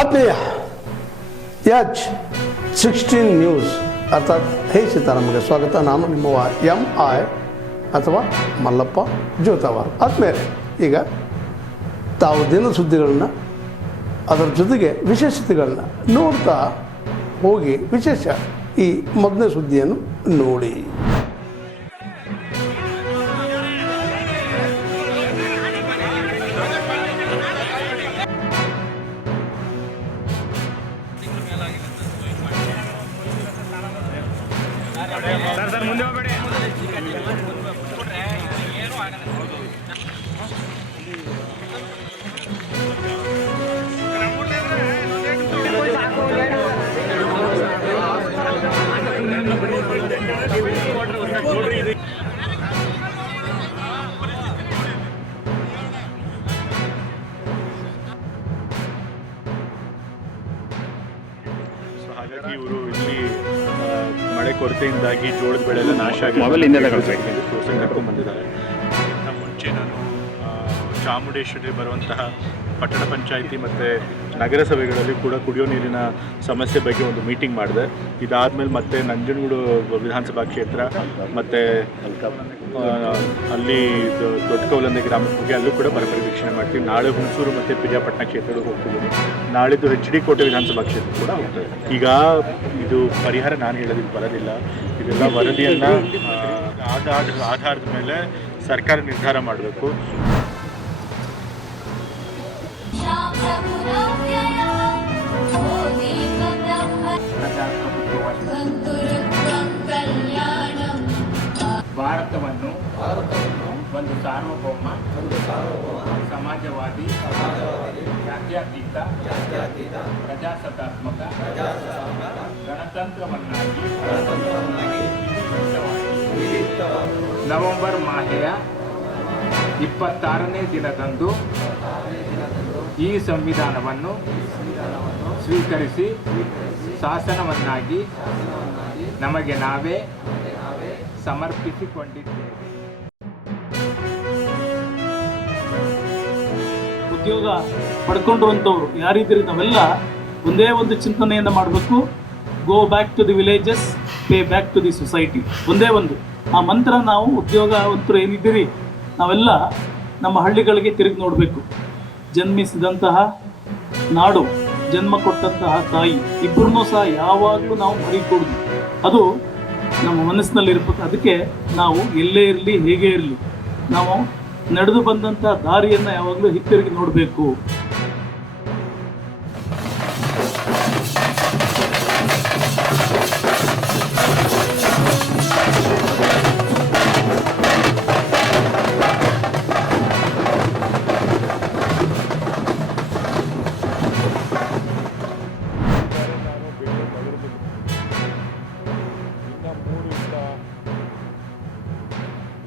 ಆತ್ಮೀಯ H16 news ಅರ್ಥಾತ್ ಹೇ ಸೀತಾರಾಮಗೆ ಸ್ವಾಗತ. ನಾನು ನಿಮ್ಮವ MI ಅಥವಾ ಮಲ್ಲಪ್ಪ ಜೋತಾವಾರ್. ಆದ್ಮೇಲೆ ಈಗ ತಾವು ದಿನ ಸುದ್ದಿಗಳನ್ನ ಅದರ ಜೊತೆಗೆ ವಿಶೇಷತೆಗಳನ್ನ ನೋಡ್ತಾ ಹೋಗಿ ವಿಶೇಷ ಈ ಮೊದಲನೇ ಸುದ್ದಿಯನ್ನು ನೋಡಿ. ಸರ್ ಮುಂದೆ ಹೋಗಬೇಡಿ. ಹಾಗಾಗಿ ಇವರು ಇಲ್ಲಿ ಮಳೆ ಕೊರತೆಯಿಂದಾಗಿ ಜೋಳದ ಬೆಳೆ ಎಲ್ಲ ನಾಶ ಆಗಿ ಕರ್ಕೊಂಡು ಬಂದಿದ್ದಾರೆ. ಮುಂಚೆ ನಾನು ಚಾಮುಂಡೇಶ್ವರಿ ಬರುವಂತಹ ಪಟ್ಟಣ ಪಂಚಾಯಿತಿ ಮತ್ತು ನಗರಸಭೆಗಳಲ್ಲಿ ಕೂಡ ಕುಡಿಯೋ ನೀರಿನ ಸಮಸ್ಯೆ ಬಗ್ಗೆ ಒಂದು ಮೀಟಿಂಗ್ ಮಾಡಿದೆ. ಇದಾದಮೇಲೆ ಮತ್ತೆ ನಂಜನಗೂಡು ವಿಧಾನಸಭಾ ಕ್ಷೇತ್ರ ಮತ್ತು ಅಲ್ಲಿ ದೊಡ್ಡ ಕೌಲಂದೆ ಗ್ರಾಮಕ್ಕೆ ಹೋಗಿ ಅಲ್ಲೂ ಕೂಡ ಪರಿವೀಕ್ಷಣೆ ಮಾಡ್ತೀವಿ. ನಾಳೆ ಹುಣಸೂರು ಮತ್ತು ಪಿರಿಯಾಪಟ್ಟಣ ಕ್ಷೇತ್ರಗಳು ಹೋಗ್ತಿದ್ದೀವಿ. ನಾಳಿದ್ದು HD ಕೋಟೆ ವಿಧಾನಸಭಾ ಕ್ಷೇತ್ರ ಕೂಡ ಹೋಗ್ತದೆ. ಈಗ ಇದು ಪರಿಹಾರ ನಾನು ಹೇಳೋದಕ್ಕೆ ಬರೋದಿಲ್ಲ. ಇದೆಲ್ಲ ವರದಿಯನ್ನು ಆಧಾರದ ಮೇಲೆ ಸರ್ಕಾರ ನಿರ್ಧಾರ ಮಾಡಬೇಕು. ಭಾರತವನ್ನು ಒಂದು ಸಾರ್ವಭೌಮ ಸಮಾಜವಾದಿ ಜಾತ್ಯತೀತ ಪ್ರಜಾಸತ್ತಾತ್ಮಕ ಗಣತಂತ್ರವನ್ನಾಗಿ ನವೆಂಬರ್ ಮಾಹೆಯ 26ನೇ ದಿನದಂದು ಈ ಸಂವಿಧಾನವನ್ನು ಸ್ವೀಕರಿಸಿ ಶಾಸನವನ್ನಾಗಿ ನಮಗೆ ನಾವೇ ಸಮರ್ಪಿಸಿಕೊಂಡಿದ್ದೇವೆ. ಉದ್ಯೋಗ ಪಡ್ಕೊಂಡಿರುವಂಥವ್ರು ಯಾರಿದ್ದೀರಿ ನಾವೆಲ್ಲ ಒಂದೇ ಒಂದು ಚಿಂತನೆಯನ್ನು ಮಾಡಬೇಕು. Go back to the villages, pay back to the society. ಒಂದೇ ಒಂದು ಆ ಮಂತ್ರ ನಾವು ಉದ್ಯೋಗವಂತರು ಏನಿದ್ದೀರಿ ನಾವೆಲ್ಲ ನಮ್ಮ ಹಳ್ಳಿಗಳಿಗೆ ತಿರುಗಿ ನೋಡಬೇಕು. ಜನ್ಮಿಸಿದಂತಹ ನಾಡು, ಜನ್ಮ ಕೊಟ್ಟಂತಹ ತಾಯಿ ಇಬ್ಬರನ್ನೂ ಸಹ ಯಾವಾಗಲೂ ನಾವು ಮರಿಕೊಡುದು. ಅದು ನಮ್ಮ ಮನಸ್ಸಿನಲ್ಲಿರ್ಬೇಕು. ಅದಕ್ಕೆ ನಾವು ಎಲ್ಲೇ ಇರಲಿ ಹೇಗೆ ಇರಲಿ ನಾವು ನಡೆದು ಬಂದಂಥ ದಾರಿಯನ್ನು ಯಾವಾಗಲೂ ಹಿಂತಿರುಗಿ ನೋಡಬೇಕು.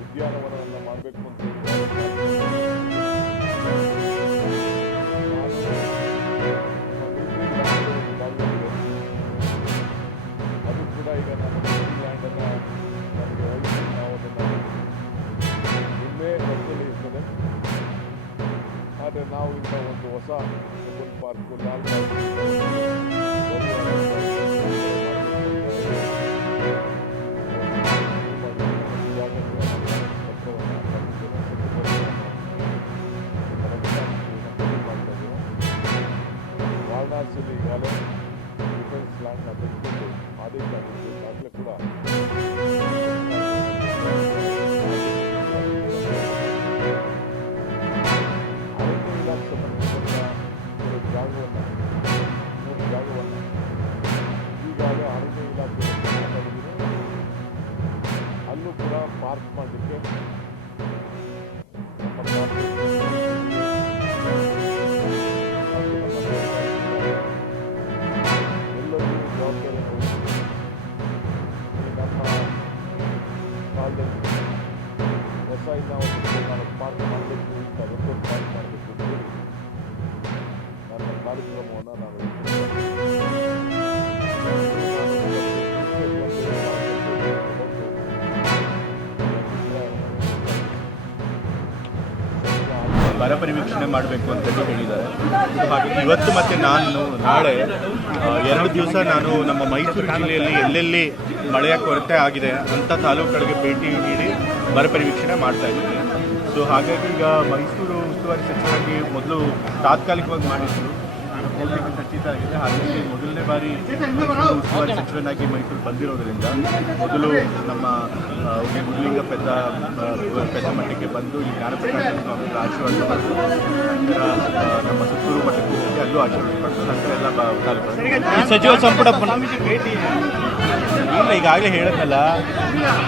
ಉದ್ಯಾನವನವನ್ನು ಮಾಡಬೇಕು ಅಂತ ಅದು ಕೂಡ ಈಗ ನಮ್ಮ ಲ್ಯಾಂಡನ್ನು ನಮಗೆ ವಹಿಸಿ ನಾವು ಅದನ್ನು ನಿನ್ನೆ ವರ್ಷದಲ್ಲಿ ಇರ್ತದೆ. ಆದರೆ ನಾವು ಇಂಥ ಒಂದು ಹೊಸ ಪಾರ್ಕು ಲಾಲ್ ವಾರಣಾಸಿಯಲ್ಲಿ ಈಗಾಗಲೇ ಡಿಫೆನ್ಸ್ ಲ್ಯಾಂಡ್ನ ತೆಗೆದುಕೊಂಡು ಆದೇಶ ಆಗಿದ್ದು ದಾಖಲೆ ಕೂಡ ಅರಣ್ಯ ಇಲಾಖೆ ಸಂಬಂಧಿಸಿದ ಜಾಗವನ್ನು ಈಗಾಗಲೇ ಅರಣ್ಯ ಇಲಾಖೆ ಮಾತಾಡಿದ್ದೀನಿ. ಅಲ್ಲೂ ಕೂಡ ಪಾರ್ಕ್ ಮಾಡಲಿಕ್ಕೆ ಎಲ್ಲರಿಗೂ ಜವಾಬ್ದಾರಿ ನಮ್ಮ ಕಾಲದಲ್ಲಿ ಹೊಸ ನಾವು ಪಾರ್ಕ್ ಮಾಡಬೇಕು, ಇಂಥ ರೆಕಾರ್ಡ್ ಪಾರ್ಕ್ ಮಾಡಬೇಕು ಅಂತೇಳಿ ನನ್ನ ಕಾರ್ಯಕ್ರಮವನ್ನು ನಾನು ಬರ ಪರಿವೀಕ್ಷಣೆ ಮಾಡಬೇಕು ಅಂತೇಳಿ ಹೇಳಿದ್ದಾರೆ. ಹಾಗೆ ಇವತ್ತು ಮತ್ತು ನಾಳೆ 2 ದಿವಸ ನಾನು ನಮ್ಮ ಮೈಸೂರು ಜಿಲ್ಲೆಯಲ್ಲಿ ಎಲ್ಲೆಲ್ಲಿ ಮಳೆಯ ಕೊರತೆ ಆಗಿದೆ ಅಂಥ ತಾಲೂಕುಗಳಿಗೆ ಭೇಟಿ ನೀಡಿ ಬರ ಪರಿವೀಕ್ಷಣೆ ಮಾಡ್ತಾ ಇದ್ದೀನಿ. ಸೊ ಹಾಗಾಗಿ ಈಗ ಮೈಸೂರು ಉಸ್ತುವಾರಿ ಸಚಿವರಾಗಿ ಮೊದಲು ತಾತ್ಕಾಲಿಕವಾಗಿ ಮಾಡಿದ್ರು, ಖಚಿತ ಆಗಿದೆ. ಹಾಗಾಗಿ ಮೊದಲನೇ ಬಾರಿ ಮೈಸೂರು ಉಸ್ತುವಾರಿ ಸಚಿವನಾಗಿ ಮೈಸೂರು ಬಂದಿರೋದರಿಂದ ಮೊದಲು ನಮ್ಮ ಗುಡ್ಲಿಂಗ ಪೆದ್ದ ಮಠಕ್ಕೆ ಬಂದು ಈ ಜ್ಞಾನಪ್ರಕಾಶ ಸ್ವಾಮಿಗಳ ಆಶೀರ್ವಾದ ಪಡೆದು, ನಂತರ ನಮ್ಮ ಸುತ್ತೂರು ಮಠಕ್ಕೆ ಹೋಗಿ ಅಲ್ಲೂ ಆಶೀರ್ವಾದ ಪಡೆದು ನಂತರ ಎಲ್ಲ ತಾಲೂಕು ಸಚಿವ ಸಂಪುಟ ಭೇಟಿ ಇಲ್ಲ. ಈಗಾಗಲೇ ಹೇಳಕ್ಕಲ್ಲ,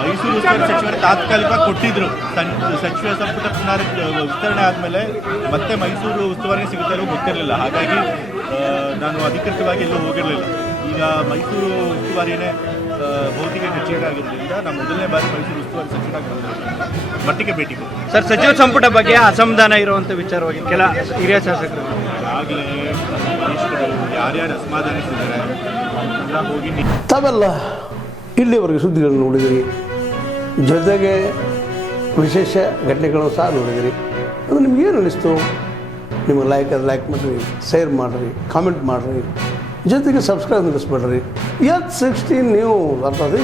ಮೈಸೂರು ಉಸ್ತುವಾರಿ ಸಚಿವರು ತಾತ್ಕಾಲಿಕವಾಗಿ ಕೊಟ್ಟಿದ್ರು. ಸಚಿವ ಸಂಪುಟ ವಿಸ್ತರಣೆ ಆದಮೇಲೆ ಮತ್ತೆ ಮೈಸೂರು ಉಸ್ತುವಾರಿ ಸಿಗುತ್ತಲೂ ಗೊತ್ತಿರಲಿಲ್ಲ. ಹಾಗಾಗಿ ನಾನು ಅಧಿಕೃತವಾಗಿ ಎಲ್ಲೂ ಹೋಗಿರಲಿಲ್ಲ. ಈಗ ಮೈಸೂರು ಉಸ್ತುವಾರಿನೇ ಭೌತಿಕ ಖಚಿತ ಆಗಿರೋದ್ರಿಂದ ನಾನು ಮೊದಲನೇ ಬಾರಿ ಮೈಸೂರು ಉಸ್ತುವಾರಿ ಸಚಿವರಾಗಿ ಬಂದಿರೋದು ಮಟ್ಟಿಗೆ ಭೇಟಿ ಕೊಟ್ಟು. ಸರ್, ಸಚಿವ ಸಂಪುಟ ಬಗ್ಗೆ ಅಸಮಾಧಾನ ಇರುವಂಥ ವಿಚಾರವಾಗಿ ಕೆಲ ಹಿರಿಯ ಶಾಸಕರು ಈಗಾಗಲೇ ವರಿಷ್ಠರು ಯಾರ್ಯಾರು ಅಸಮಾಧಾನಿಸಿದ್ದಾರೆ ಅವನ್ನೆಲ್ಲ ಹೋಗಿ ತಾವೆಲ್ಲ ಇಲ್ಲಿವರೆಗೆ ಸುದ್ದಿಗಳನ್ನು ನೋಡಿದಿರಿ, ಜೊತೆಗೆ ವಿಶೇಷ ಘಟನೆಗಳನ್ನು ಸಹ ನೋಡಿದಿರಿ. ಅದು ನಿಮಗೇನು ಅನ್ನಿಸ್ತು? ನಿಮಗೆ ಲೈಕ್ ಮಾಡಿರಿ, ಶೇರ್ ಮಾಡಿರಿ, ಕಾಮೆಂಟ್ ಮಾಡಿರಿ, ಜೊತೆಗೆ ಸಬ್ಸ್ಕ್ರೈಬ್ ನಿಲ್ಲಿಸ್ಬೇಡ್ರಿ. H16 ನ್ಯೂಸ್ ಅರ್ಥಾತ್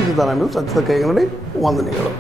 ಸತ್ಯದ ಕೈಗನ್ನಡಿ ವಂದನೆಗಳು.